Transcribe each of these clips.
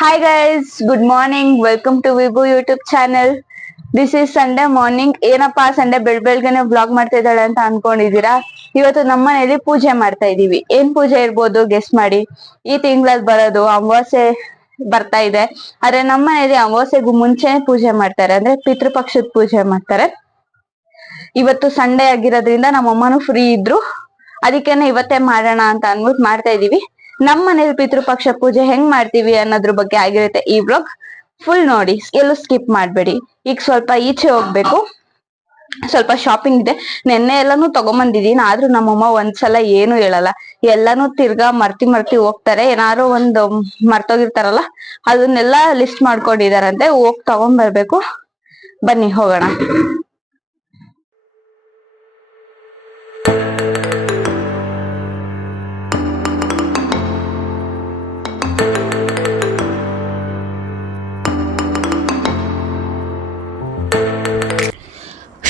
Hi guys, good morning. Welcome to Vibu YouTube channel. This is Sunday morning. ಏನಪ್ಪಾ Sunday ಬೆಳಗ್ಗೆನೆ vlog ಮಾಡ್ತಾ ಇದ್ದಾಳೆ ಅಂತ ಅನ್ಕೊಂಡಿದೀರಾ? ಇವತ್ತು ನಮ್ಮನೇಲಿ ಪೂಜೆ ಮಾಡ್ತಾ ಇದೀವಿ. ಏನ್ ಪೂಜೆ ಇರ್ಬೋದು ಗೆಸ್ ಮಾಡಿ. ಈ ತಿಂಗಳಲ್ಲಿ ಬರೋದು ಅಮಾವಾಸ್ಯೆ ಬರ್ತಾ ಇದೆ. ಆದ್ರೆ ನಮ್ಮನೇಲಿ ಅಮಾವಾಸ್ಯೆಗೂ ಮುಂಚೆ ಪೂಜೆ ಮಾಡ್ತಾರೆ, ಅಂದ್ರೆ ಪಿತೃಪಕ್ಷದ ಪೂಜೆ ಮಾಡ್ತಾರೆ. ಇವತ್ತು ಸಂಡೇ ಆಗಿರೋದ್ರಿಂದ ನಮ್ಮಮ್ಮನೂ ಫ್ರೀ ಇದ್ರು, ಅದಕ್ಕೇನೆ ಇವತ್ತೇ ಮಾಡೋಣ ಅಂತ ಅನ್ಬಿಟ್ಟು ಮಾಡ್ತಾ ಇದೀವಿ. ನಮ್ಮ ಮನೇಲಿ ಪಿತೃಪಕ್ಷ ಪೂಜೆ ಹೆಂಗ್ ಮಾಡ್ತೀವಿ ಅನ್ನೋದ್ರ ಬಗ್ಗೆ ಆಗಿರುತ್ತೆ ಈ ವ್ಲಾಗ್. ಫುಲ್ ನೋಡಿ, ಎಲ್ಲೂ ಸ್ಕಿಪ್ ಮಾಡ್ಬೇಡಿ. ಈಗ ಸ್ವಲ್ಪ ಈಚೆ ಹೋಗ್ಬೇಕು, ಸ್ವಲ್ಪ ಶಾಪಿಂಗ್ ಇದೆ. ನೆನ್ನೆ ಎಲ್ಲಾನು ತಗೊಂಬಂದಿದೀನಿ, ಆದ್ರೂ ನಮ್ಮಮ್ಮ ಒಂದ್ಸಲ ಏನು ಹೇಳಲ್ಲ. ಎಲ್ಲಾನು ತಿರ್ಗಾ ಮರ್ತಿ ಹೋಗ್ತಾರೆ. ಏನಾದ್ರು ಒಂದು ಮರ್ತೋಗಿರ್ತಾರಲ್ಲ, ಅದನ್ನೆಲ್ಲ ಲಿಸ್ಟ್ ಮಾಡ್ಕೊಂಡಿದಾರಂತೆ. ಹೋಗ್ ತಗೊಂಡ್ಬರ್ಬೇಕು. ಬನ್ನಿ ಹೋಗೋಣ.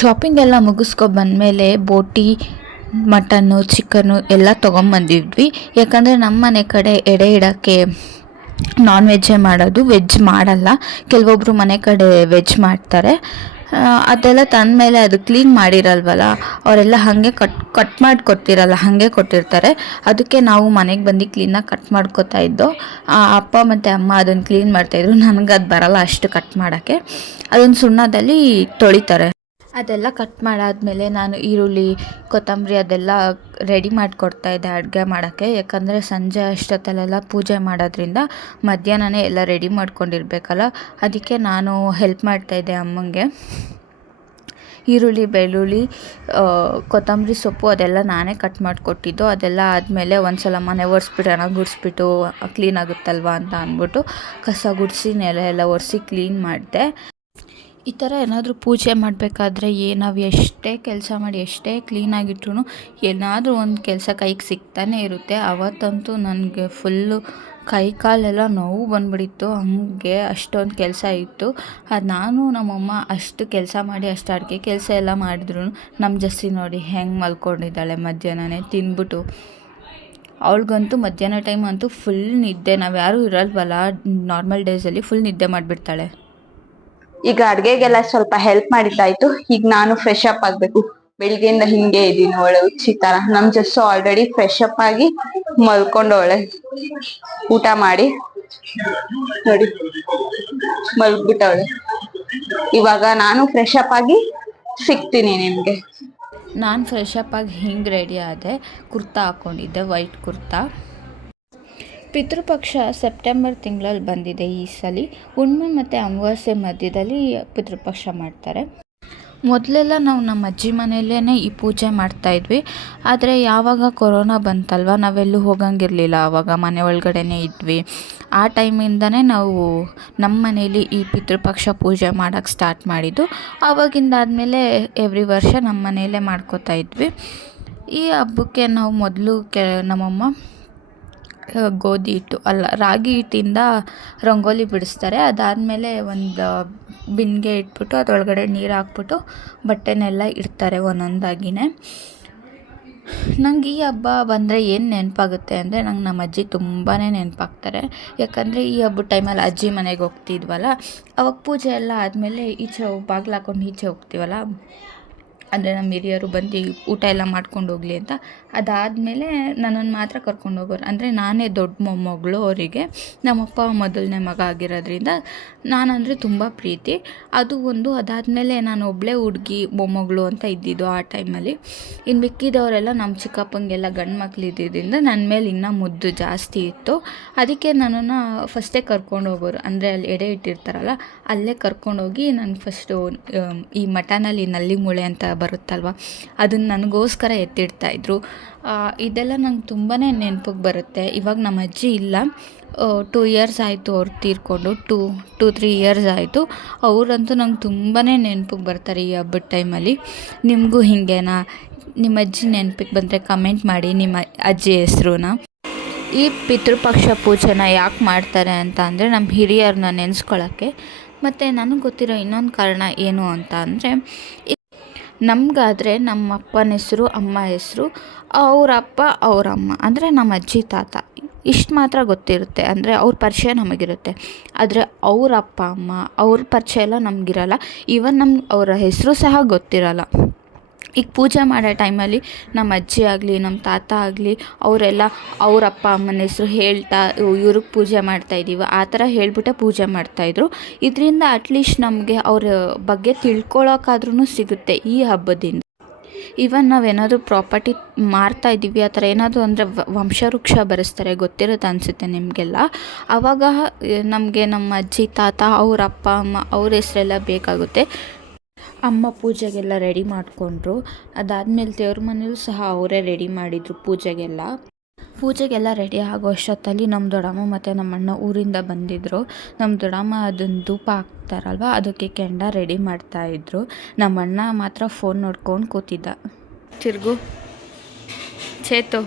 ಶಾಪಿಂಗ್ ಎಲ್ಲ ಮುಗಿಸ್ಕೊಬಂದ್ಮೇಲೆ ಬೋಟಿ, ಮಟನ್ನು, ಚಿಕನ್ನು ಎಲ್ಲ ತೊಗೊಂಬಂದಿದ್ವಿ. ಯಾಕಂದರೆ ನಮ್ಮ ಮನೆ ಕಡೆ ಎಡೆ ಇಡೋಕ್ಕೆ ನಾನ್ ವೆಜ್ಜೇ ಮಾಡೋದು, ವೆಜ್ ಮಾಡಲ್ಲ. ಕೆಲವೊಬ್ಬರು ಮನೆ ಕಡೆ ವೆಜ್ ಮಾಡ್ತಾರೆ. ಅದೆಲ್ಲ ತಂದಮೇಲೆ ಅದು ಕ್ಲೀನ್ ಮಾಡಿರಲ್ವಲ್ಲ, ಅವರೆಲ್ಲ ಹಾಗೆ ಕಟ್ ಮಾಡಿ ಕೊಟ್ಟಿರಲ್ಲ, ಹಾಗೆ ಕೊಟ್ಟಿರ್ತಾರೆ. ಅದಕ್ಕೆ ನಾವು ಮನೆಗೆ ಬಂದು ಕ್ಲೀನಾಗಿ ಕಟ್ ಮಾಡ್ಕೊತಾ ಇದ್ದೋ. ಅಪ್ಪ ಮತ್ತು ಅಮ್ಮ ಅದನ್ನು ಕ್ಲೀನ್ ಮಾಡ್ತಾಯಿದ್ರು. ನನಗೆ ಅದು ಬರಲ್ಲ ಅಷ್ಟು ಕಟ್ ಮಾಡೋಕ್ಕೆ. ಅದನ್ನು ಸುಣ್ಣದಲ್ಲಿ ತೊಳಿತಾರೆ. ಅದೆಲ್ಲ ಕಟ್ ಮಾಡಾದಮೇಲೆ ನಾನು ಈರುಳ್ಳಿ, ಕೊತ್ತಂಬರಿ ಅದೆಲ್ಲ ರೆಡಿ ಮಾಡಿಕೊಡ್ತಾ ಇದ್ದೆ ಅಡುಗೆ ಮಾಡೋಕ್ಕೆ. ಯಾಕಂದರೆ ಸಂಜೆ ಅಷ್ಟೊತ್ತಲ್ಲೆಲ್ಲ ಪೂಜೆ ಮಾಡೋದ್ರಿಂದ ಮಧ್ಯಾಹ್ನನೇ ಎಲ್ಲ ರೆಡಿ ಮಾಡ್ಕೊಂಡಿರ್ಬೇಕಲ್ಲ, ಅದಕ್ಕೆ ನಾನು ಹೆಲ್ಪ್ ಮಾಡ್ತಾಯಿದ್ದೆ ಅಮ್ಮಂಗೆ. ಈರುಳ್ಳಿ, ಬೆಳ್ಳುಳ್ಳಿ, ಕೊತ್ತಂಬರಿ ಸೊಪ್ಪು ಅದೆಲ್ಲ ನಾನೇ ಕಟ್ ಮಾಡಿಕೊಟ್ಟಿದ್ದು. ಅದೆಲ್ಲ ಆದಮೇಲೆ ಒಂದು ಸಲ ಮನೆ ಒರೆಸ್ಬಿಡೋಣ, ಗುಡಿಸ್ಬಿಟ್ಟು ಕ್ಲೀನ್ ಆಗುತ್ತಲ್ವ ಅಂತ ಅಂದ್ಬಿಟ್ಟು ಕಸ ಗುಡಿಸಿ ನೆಲ ಎಲ್ಲ ಒರೆಸಿ ಕ್ಲೀನ್ ಮಾಡಿದೆ. ಈ ಥರ ಏನಾದರೂ ಪೂಜೆ ಮಾಡಬೇಕಾದ್ರೆ ನಾವು ಎಷ್ಟೇ ಕೆಲಸ ಮಾಡಿ, ಎಷ್ಟೇ ಕ್ಲೀನಾಗಿಟ್ರು ಏನಾದರೂ ಒಂದು ಕೆಲಸ ಕೈಗೆ ಸಿಗ್ತಾನೆ ಇರುತ್ತೆ. ಅವತ್ತಂತೂ ನನಗೆ ಫುಲ್ಲು ಕೈ ಕಾಲೆಲ್ಲ ನೋವು ಬಂದುಬಿಟ್ಟಿತ್ತು. ಹಂಗೆ ಅಷ್ಟೊಂದು ಕೆಲಸ ಇತ್ತು. ಅದು ನಾನು ನಮ್ಮಮ್ಮ ಅಷ್ಟು ಕೆಲಸ ಮಾಡಿ, ಅಷ್ಟು ಅಡುಗೆ ಕೆಲಸ ಎಲ್ಲ ಮಾಡಿದ್ರು ನಮ್ಮ ಜಸ್ಸಿ ನೋಡಿ ಹೆಂಗೆ ಮಲ್ಕೊಂಡಿದ್ದಾಳೆ ಮಧ್ಯಾಹ್ನನೇ ತಿಂದ್ಬಿಟ್ಟು. ಅವಳಿಗಂತೂ ಮಧ್ಯಾಹ್ನ ಟೈಮ್ ಅಂತೂ ಫುಲ್ ನಿದ್ದೆ. ನಾವು ಯಾರೂ ಇರಲ್ವಲ್ಲ ನಾರ್ಮಲ್ ಡೇಸಲ್ಲಿ, ಫುಲ್ ನಿದ್ದೆ ಮಾಡಿಬಿಡ್ತಾಳೆ. ಈಗ ಅಡ್ಗೆಗೆಲ್ಲ ಸ್ವಲ್ಪ ಹೆಲ್ಪ್ ಮಾಡಿದ್ದಾಯ್ತು. ಈಗ ನಾನು ಫ್ರೆಶ್ ಅಪ್ ಆಗ್ಬೇಕು. ಬೆಳಿಗ್ಗೆಯಿಂದ ಹಿಂಗೆ ಇದೀನಿ, ಒಳ್ಳೆ ಹುಚ್ಚಿ ತರ. ನಮ್ ಜಸ್ಸು ಆಲ್ರೆಡಿ ಫ್ರೆಶ್ ಅಪ್ ಆಗಿ ಮಲ್ಕೊಂಡವಳೆ, ಊಟ ಮಾಡಿ ನೋಡಿ ಮಲ್ಗ್ಬಿಟ್ಟವಳೆ. ಇವಾಗ ನಾನು ಫ್ರೆಶ್ ಅಪ್ ಆಗಿ ಸಿಗ್ತೀನಿ ನಿಮ್ಗೆ. ನಾನು ಫ್ರೆಶ್ ಅಪ್ ಆಗಿ ಹಿಂಗೆ ರೆಡಿ ಆದೆ. ಕುರ್ತಾ ಹಾಕ್ಕೊಂಡಿದ್ದೆ, ವೈಟ್ ಕುರ್ತಾ. ಪಿತೃಪಕ್ಷ ಸೆಪ್ಟೆಂಬರ್ ತಿಂಗಳಲ್ಲಿ ಬಂದಿದೆ ಈ ಸಲ. ಹುಣ್ಣಿಮೆ ಮತ್ತು ಅಮಾವಾಸ್ಯೆ ಮಧ್ಯದಲ್ಲಿ ಪಿತೃಪಕ್ಷ ಮಾಡ್ತಾರೆ. ಮೊದಲೆಲ್ಲ ನಾವು ನಮ್ಮ ಅಜ್ಜಿ ಮನೆಯಲ್ಲೇ ಈ ಪೂಜೆ ಮಾಡ್ತಾಯಿದ್ವಿ. ಆದರೆ ಯಾವಾಗ ಕೊರೋನಾ ಬಂತಲ್ವ, ನಾವೆಲ್ಲೂ ಹೋಗಂಗಿರಲಿಲ್ಲ. ಆವಾಗ ಮನೆ ಒಳಗಡೆನೇ ಇದ್ವಿ. ಆ ಟೈಮಿಂದನೇ ನಾವು ನಮ್ಮ ಮನೇಲಿ ಈ ಪಿತೃಪಕ್ಷ ಪೂಜೆ ಮಾಡೋಕ್ಕೆ ಸ್ಟಾರ್ಟ್ ಮಾಡಿದ್ದು. ಆವಾಗಿಂದಾದಮೇಲೆ ಎವ್ರಿ ವರ್ಷ ನಮ್ಮ ಮನೆಯಲ್ಲೇ ಮಾಡ್ಕೋತಾ ಇದ್ವಿ. ಈ ಹಬ್ಬಕ್ಕೆ ನಾವು ಮೊದಲು ನಮ್ಮಮ್ಮ ಗೋಧಿ ಹಿಟ್ಟು ಅಲ್ಲ, ರಾಗಿ ಹಿಟ್ಟಿಂದ ರಂಗೋಲಿ ಬಿಡಿಸ್ತಾರೆ. ಅದಾದಮೇಲೆ ಒಂದು ಬಿಂದಿಗೆ ಇಟ್ಬಿಟ್ಟು ಅದರೊಳಗಡೆ ನೀರು ಹಾಕ್ಬಿಟ್ಟು ಬಟ್ಟೆನೆಲ್ಲ ಇಡ್ತಾರೆ ಒಂದೊಂದಾಗಿಯೇ. ನಂಗೆ ಈ ಹಬ್ಬ ಬಂದರೆ ಏನು ನೆನಪಾಗುತ್ತೆ ಅಂದರೆ, ನಂಗೆ ನಮ್ಮ ಅಜ್ಜಿ ತುಂಬಾ ನೆನಪಾಗ್ತಾರೆ. ಯಾಕಂದರೆ ಈ ಹಬ್ಬದ ಟೈಮಲ್ಲಿ ಅಜ್ಜಿ ಮನೆಗೆ ಹೋಗ್ತಿದ್ವಲ್ಲ, ಅವಾಗ ಪೂಜೆ ಎಲ್ಲ ಆದಮೇಲೆ ಈಚೆ ಬಾಗಿಲು ಹಾಕ್ಕೊಂಡು ಈಚೆ ಹೋಗ್ತೀವಲ್ಲ, ಅಂದರೆ ನಮ್ಮ ಹಿರಿಯರು ಬಂದು ಊಟ ಎಲ್ಲ ಮಾಡ್ಕೊಂಡು ಹೋಗಲಿ ಅಂತ. ಅದಾದಮೇಲೆ ನನ್ನನ್ನು ಮಾತ್ರ ಕರ್ಕೊಂಡು ಹೋಗೋರು. ಅಂದರೆ ನಾನೇ ದೊಡ್ಡ ಮೊಮ್ಮಗಳು ಅವರಿಗೆ. ನಮ್ಮಪ್ಪ ಮೊದಲನೇ ಮಗ ಆಗಿರೋದ್ರಿಂದ ನಾನಂದರೆ ತುಂಬ ಪ್ರೀತಿ. ಅದು ಒಂದು. ಅದಾದಮೇಲೆ ನಾನು ಒಬ್ಬಳೇ ಹುಡುಗಿ ಮೊಮ್ಮಗಳು ಅಂತ ಇದ್ದಿದ್ದು ಆ ಟೈಮಲ್ಲಿ. ಇನ್ನು ಮಿಕ್ಕಿದವರೆಲ್ಲ ನಮ್ಮ ಚಿಕ್ಕಪ್ಪಂಗೆಲ್ಲ ಗಂಡು ಮಕ್ಳು ಇದ್ದಿದ್ದರಿಂದ ನನ್ನ ಮೇಲೆ ಇನ್ನೂ ಮುದ್ದು ಜಾಸ್ತಿ ಇತ್ತು. ಅದಕ್ಕೆ ನನ್ನನ್ನು ಫಸ್ಟೇ ಕರ್ಕೊಂಡು ಹೋಗೋರು. ಅಂದರೆ ಅಲ್ಲಿ ಎಡೆ ಇಟ್ಟಿರ್ತಾರಲ್ಲ, ಅಲ್ಲೇ ಕರ್ಕೊಂಡೋಗಿ ನನಗೆ ಫಸ್ಟು ಈ ಮಟನಲ್ಲಿ ನಲ್ಲಿ ಮೂಳೆ ಅಂತ ಬರುತ್ತಲ್ವ, ಅದನ್ನು ನನಗೋಸ್ಕರ ಎತ್ತಿಡ್ತಾಯಿದ್ರು. ಇದೆಲ್ಲ ನಂಗೆ ತುಂಬಾ ನೆನಪಿಗೆ ಬರುತ್ತೆ. ಇವಾಗ ನಮ್ಮ ಅಜ್ಜಿ ಇಲ್ಲ, 2 ಇಯರ್ಸ್ ಆಯಿತು ಅವ್ರು ತೀರ್ಕೊಂಡು. 2-3 ಇಯರ್ಸ್ ಆಯಿತು. ಅವರಂತೂ ನಂಗೆ ತುಂಬಾ ನೆನಪಿಗೆ ಬರ್ತಾರೆ ಈ ಹಬ್ಬದ ಟೈಮಲ್ಲಿ. ನಿಮಗೂ ಹಿಂಗೇನಾ? ನಿಮ್ಮ ಅಜ್ಜಿ ನೆನಪಿಗೆ ಬಂದರೆ ಕಮೆಂಟ್ ಮಾಡಿ ನಿಮ್ಮ ಅಜ್ಜಿ ಹೆಸ್ರನ್ನ. ಈ ಪಿತೃಪಕ್ಷ ಪೂಜೆನ ಯಾಕೆ ಮಾಡ್ತಾರೆ ಅಂತ ಅಂದರೆ, ನಮ್ಮ ಹಿರಿಯರನ್ನ ನೆನೆಸ್ಕೊಳ್ಳೋಕ್ಕೆ. ಮತ್ತು ನನಗೆ ಗೊತ್ತಿರೋ ಇನ್ನೊಂದು ಕಾರಣ ಏನು ಅಂತ ಅಂದರೆ, ನಮಗಾದರೆ ನಮ್ಮ ಅಪ್ಪನ ಹೆಸರು, ಅಮ್ಮ ಹೆಸರು, ಅವರಪ್ಪ ಅವರಮ್ಮ ಅಂದರೆ ನಮ್ಮ ಅಜ್ಜಿ ತಾತ ಇಷ್ಟು ಮಾತ್ರ ಗೊತ್ತಿರುತ್ತೆ, ಅಂದರೆ ಅವ್ರ ಪರಿಚಯ ನಮಗಿರುತ್ತೆ. ಆದರೆ ಅವ್ರ ಅಪ್ಪ ಅಮ್ಮ ಅವ್ರ ಪರಿಚಯ ಎಲ್ಲ ನಮಗಿರಲ್ಲ. ಈವನ್ ಅವರ ಹೆಸರು ಸಹ ಗೊತ್ತಿರಲ್ಲ. ಈಗ ಪೂಜೆ ಮಾಡೋ ಟೈಮಲ್ಲಿ ನಮ್ಮ ಅಜ್ಜಿ ಆಗಲಿ ನಮ್ಮ ತಾತ ಆಗಲಿ ಅವರೆಲ್ಲ ಅವ್ರ ಅಪ್ಪ ಅಮ್ಮನ ಹೆಸರು ಹೇಳ್ತಾ ಇವ್ರಿಗೆ ಪೂಜೆ ಮಾಡ್ತಾಯಿದ್ದೀವಿ ಆ ಥರ ಹೇಳ್ಬಿಟ್ಟೆ ಪೂಜೆ ಮಾಡ್ತಾಯಿದ್ರು. ಇದರಿಂದ ಅಟ್ಲೀಸ್ಟ್ ನಮಗೆ ಅವ್ರ ಬಗ್ಗೆ ತಿಳ್ಕೊಳ್ಳೋಕ್ಕಾದ್ರೂ ಸಿಗುತ್ತೆ ಈ ಹಬ್ಬದಿಂದ. ಈವನ್ ನಾವೇನಾದರೂ ಪ್ರಾಪರ್ಟಿ ಮಾರ್ತಾಯಿದ್ದೀವಿ ಆ ಥರ ಏನಾದರೂ ಅಂದರೆ ವಂಶವೃಕ್ಷ ಬರೆಸ್ತಾರೆ, ಗೊತ್ತಿರುತ್ತೆ ಅನಿಸುತ್ತೆ ನಿಮಗೆಲ್ಲ. ಆವಾಗ ನಮಗೆ ನಮ್ಮ ಅಜ್ಜಿ ತಾತ ಅವ್ರ ಅಪ್ಪ ಅಮ್ಮ ಅವ್ರ ಹೆಸರೆಲ್ಲ ಬೇಕಾಗುತ್ತೆ. ಅಮ್ಮ ಪೂಜೆಗೆಲ್ಲ ರೆಡಿ ಮಾಡಿಕೊಂಡ್ರು. ಅದಾದಮೇಲೆ ದೇವ್ರ ಮನೇಲೂ ಸಹ ಅವರೇ ರೆಡಿ ಮಾಡಿದರು ಪೂಜೆಗೆಲ್ಲ ರೆಡಿ ಆಗೋ ಅಷ್ಟೊತ್ತಲ್ಲಿ ನಮ್ಮ ದೊಡ್ಡಮ್ಮ ಮತ್ತು ನಮ್ಮಣ್ಣ ಊರಿಂದ ಬಂದಿದ್ದರು. ನಮ್ಮ ದೊಡ್ಡಮ್ಮ ಅದನ್ನು ಧೂಪ ಹಾಕ್ತಾರಲ್ವ ಅದಕ್ಕೆ ಕೆಂಡ ರೆಡಿ ಮಾಡ್ತಾಯಿದ್ರು. ನಮ್ಮಣ್ಣ ಮಾತ್ರ ಫೋನ್ ನೋಡ್ಕೊಂಡು ಕೂತಿದ್ದ. ತಿರ್ಗು ಚೇತು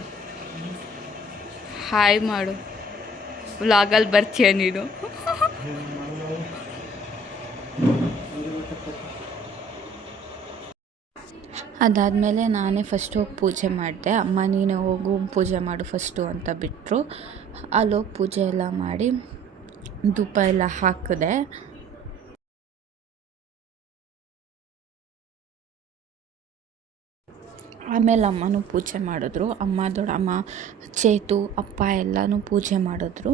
ಹಾಯ್ ಮಾಡು, ವ್ಲಾಗಲ್ಲಿ ಬರ್ತೀಯ ನೀನು. ಅದಾದಮೇಲೆ ನಾನೇ ಫಸ್ಟ್ ಹೋಗಿ ಪೂಜೆ ಮಾಡಿದೆ. ಅಮ್ಮ ನೀನು ಹೋಗು ಪೂಜೆ ಮಾಡು ಫಸ್ಟು ಅಂತ ಬಿಟ್ಟರು. ಅಲ್ಲೋಗಿ ಪೂಜೆ ಎಲ್ಲ ಮಾಡಿ ಧೂಪ ಎಲ್ಲ ಹಾಕಿದೆ. ಆಮೇಲೆ ಅಮ್ಮನೂ ಪೂಜೆ ಮಾಡಿದ್ರು. ಅಮ್ಮ ದೊಡ್ಡಮ್ಮ ಚೇತು ಅಪ್ಪ ಎಲ್ಲನೂ ಪೂಜೆ ಮಾಡಿದ್ರು.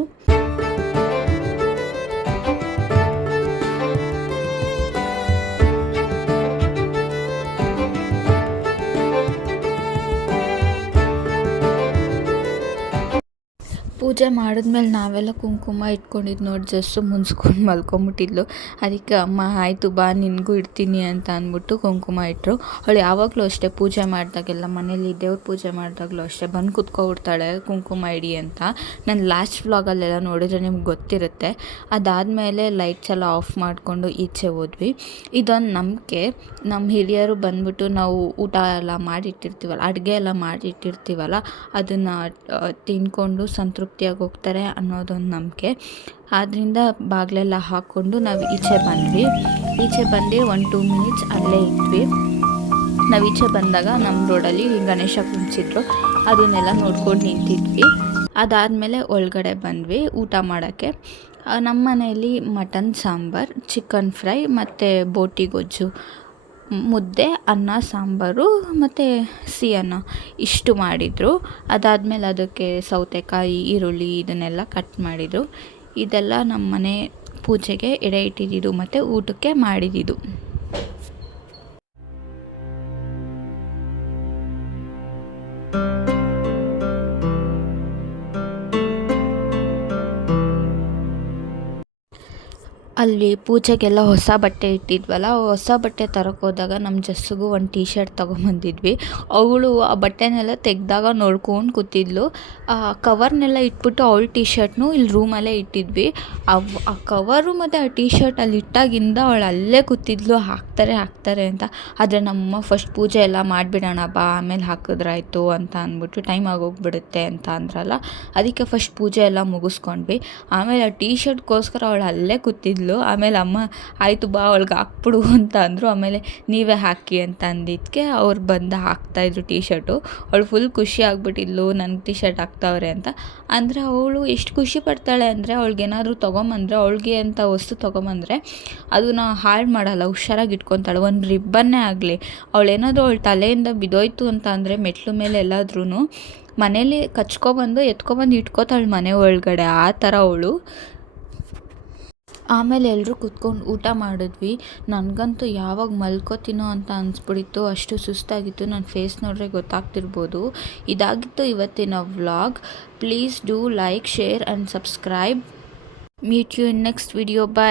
ಪೂಜೆ ಮಾಡಿದ್ಮೇಲೆ ನಾವೆಲ್ಲ ಕುಂಕುಮ ಇಟ್ಕೊಂಡಿದ್ದು ನೋಡಿ ಜಸ್ಟು ಮುನ್ಸ್ಕೊಂಡು ಮಲ್ಕೊಂಬಿಟ್ಟಿದ್ಲು. ಅದಕ್ಕೆ ಅಮ್ಮ ಆಯಿತು ಬಾ ನಿನಗೂ ಇಡ್ತೀನಿ ಅಂತ ಅಂದ್ಬಿಟ್ಟು ಕುಂಕುಮ ಇಟ್ಟರು. ಅವಳು ಯಾವಾಗಲೂ ಅಷ್ಟೇ ಪೂಜೆ ಮಾಡಿದಾಗೆಲ್ಲ ಮನೇಲಿ ದೇವ್ರ ಪೂಜೆ ಮಾಡಿದಾಗಲೂ ಅಷ್ಟೇ ಬಂದು ಕೂತ್ಕೊಬಿಡ್ತಾಳೆ ಕುಂಕುಮ ಇಡಿ ಅಂತ. ನಾನು ಲಾಸ್ಟ್ ವ್ಲಾಗಲ್ಲೆಲ್ಲ ನೋಡಿದರೆ ನಿಮ್ಗೆ ಗೊತ್ತಿರುತ್ತೆ. ಅದಾದಮೇಲೆ ಲೈಟ್ಸ್ ಎಲ್ಲ ಆಫ್ ಮಾಡಿಕೊಂಡು ಈಚೆ ಹೋದ್ವಿ. ಇದೊಂದು ನಂಬಿಕೆ, ನಮ್ಮ ಹಿರಿಯರು ಬಂದ್ಬಿಟ್ಟು ನಾವು ಊಟ ಎಲ್ಲ ಮಾಡಿಟ್ಟಿರ್ತೀವಲ್ಲ, ಅಡುಗೆ ಎಲ್ಲ ಮಾಡಿಟ್ಟಿರ್ತೀವಲ್ಲ ಅದನ್ನು ತಿಂದ್ಕೊಂಡು ಸಂತೃಪ್ತಿಯಾಗಿ ಹೋಗ್ತಾರೆ ಅನ್ನೋದೊಂದು ನಂಬಿಕೆ. ಆದ್ದರಿಂದ ಬಾಗಿಲೆಲ್ಲ ಹಾಕ್ಕೊಂಡು ನಾವು ಈಚೆ ಬಂದು 1-2 ಮಿನಿಟ್ಸ್ ಅಲ್ಲೇ ಇದ್ವಿ. ನಾವು ಈಚೆ ಬಂದಾಗ ನಮ್ಮ ರೋಡಲ್ಲಿ ಗಣೇಶ ಕುಂಚಿದ್ರು, ಅದನ್ನೆಲ್ಲ ನೋಡ್ಕೊಂಡು ನಿಂತಿದ್ವಿ. ಅದಾದಮೇಲೆ ಒಳಗಡೆ ಬಂದ್ವಿ ಊಟ ಮಾಡೋಕ್ಕೆ. ನಮ್ಮ ಮನೆಯಲ್ಲಿ ಮಟನ್ ಸಾಂಬಾರು, ಚಿಕನ್ ಫ್ರೈ ಮತ್ತು ಬೋಟಿ ಗೊಜ್ಜು, ಮುದ್ದೆ, ಅನ್ನ, ಸಾಂಬಾರು ಮತ್ತು ಸಿಹಿ ಅನ್ನ ಇಷ್ಟು ಮಾಡಿದರು. ಅದಾದಮೇಲೆ ಅದಕ್ಕೆ ಸೌತೆಕಾಯಿ, ಈರುಳ್ಳಿ ಇದನ್ನೆಲ್ಲ ಕಟ್ ಮಾಡಿದರು. ಇದೆಲ್ಲ ನಮ್ಮ ಮನೆ ಪೂಜೆಗೆ ಎಡೆ ಇಟ್ಟಿದ್ದು ಮತ್ತು ಊಟಕ್ಕೆ ಮಾಡಿದ್ದು. ಅಲ್ಲಿ ಪೂಜೆಗೆಲ್ಲ ಹೊಸ ಬಟ್ಟೆ ಇಟ್ಟಿದ್ವಲ್ಲ, ಹೊಸ ಬಟ್ಟೆ ತರೋಕೆ ಹೋದಾಗ ನಮ್ಮ ಜಸ್ಸಿಗೂ ಒಂದು ಟೀ ಶರ್ಟ್ ತೊಗೊಂಬಂದಿದ್ವಿ. ಅವಳು ಆ ಬಟ್ಟೆನೆಲ್ಲ ತೆಗೆದಾಗ ನೋಡ್ಕೊಂಡು ಕೂತಿದ್ಲು. ಆ ಕವರ್ನೆಲ್ಲ ಇಟ್ಬಿಟ್ಟು ಅವಳ ಟೀ ಶರ್ಟ್ನು ಇಲ್ಲಿ ರೂಮಲ್ಲೇ ಇಟ್ಟಿದ್ವಿ. ಆ ಕವರು ಮತ್ತು ಆ ಟೀ ಶರ್ಟ್ ಅಲ್ಲಿ ಇಟ್ಟಾಗಿಂದ ಅವಳು ಅಲ್ಲೇ ಕೂತಿದ್ಲು, ಹಾಕ್ತಾರೆ ಅಂತ. ಆದರೆ ನಮ್ಮ ಫಸ್ಟ್ ಪೂಜೆ ಎಲ್ಲ ಮಾಡಿಬಿಡೋಣ ಬಾ ಆಮೇಲೆ ಹಾಕಿದ್ರಾಯ್ತು ಅಂತ ಅಂದ್ಬಿಟ್ಟು ಟೈಮ್ ಆಗೋಗ್ಬಿಡುತ್ತೆ ಅಂತ ಅಂದ್ರಲ್ಲ, ಅದಕ್ಕೆ ಫಸ್ಟ್ ಪೂಜೆ ಎಲ್ಲ ಮುಗಿಸ್ಕೊಂಡ್ವಿ. ಆಮೇಲೆ ಆ ಟೀ ಶರ್ಟ್ಗೋಸ್ಕರ ಅವಳು ಅಲ್ಲೇ ಕೂತಿದ್ಲು. ಆಮೇಲೆ ಅಮ್ಮ ಆಯಿತು ಬಾ ಅವಳಿಗೆ ಹಾಕ್ಬಿಡು ಅಂತ ಅಂದರು. ಆಮೇಲೆ ನೀವೇ ಹಾಕಿ ಅಂತ ಅಂದಿದ್ದಕ್ಕೆ ಅವ್ರು ಬಂದು ಹಾಕ್ತಾಯಿದ್ರು ಟೀ ಶರ್ಟು. ಅವಳು ಫುಲ್ ಖುಷಿ ಆಗ್ಬಿಟ್ಟಿದ್ಲು ನನಗೆ ಟೀ ಶರ್ಟ್ ಹಾಕ್ತಾವ್ರೆ ಅಂತ. ಅಂದರೆ ಅವಳು ಎಷ್ಟು ಖುಷಿ ಪಡ್ತಾಳೆ ಅಂದರೆ ಅವಳಿಗೇನಾದರೂ ತೊಗೊಂಬಂದರೆ, ಅವಳಿಗೆ ಅಂತ ವಸ್ತು ತೊಗೊಂಬಂದರೆ ಅದನ್ನು ಹಾಳು ಮಾಡಲ್ಲ, ಹುಷಾರಾಗಿ ಇಟ್ಕೊತಾಳೆ. ಒಂದು ರಿಬ್ಬನ್ನೇ ಆಗಲಿ ಅವಳೇನಾದರೂ ಅವಳ ತಲೆಯಿಂದ ಬಿದ್ದೋಯ್ತು ಅಂತ ಅಂದರೆ ಮೆಟ್ಲು ಮೇಲೆ ಎಲ್ಲಾದ್ರೂ ಮನೇಲಿ ಕಚ್ಕೊಬಂದು ಎತ್ಕೊಬಂದು ಇಟ್ಕೋತಾಳೆ ಮನೆ ಒಳಗಡೆ, ಆ ಥರ ಅವಳು. ಆಮೇಲೆ ಎಲ್ಲರೂ ಕೂತ್ಕೊಂಡು ಊಟ ಮಾಡಿದ್ವಿ. ನನಗಂತೂ ಯಾವಾಗ ಮಲ್ಕೋತೀನೋ ಅಂತ ಅನಿಸ್ಬಿಟ್ಟಿತ್ತು, ಅಷ್ಟು ಸುಸ್ತಾಗಿತ್ತು. ನನ್ನ ಫೇಸ್ ನೋಡ್ರೆ ಗೊತ್ತಾಗ್ತಿರ್ಬೋದು. ಇದಾಗಿತ್ತು ಇವತ್ತಿನ vlog. Please do like, share and subscribe. Meet you in next video. Bye.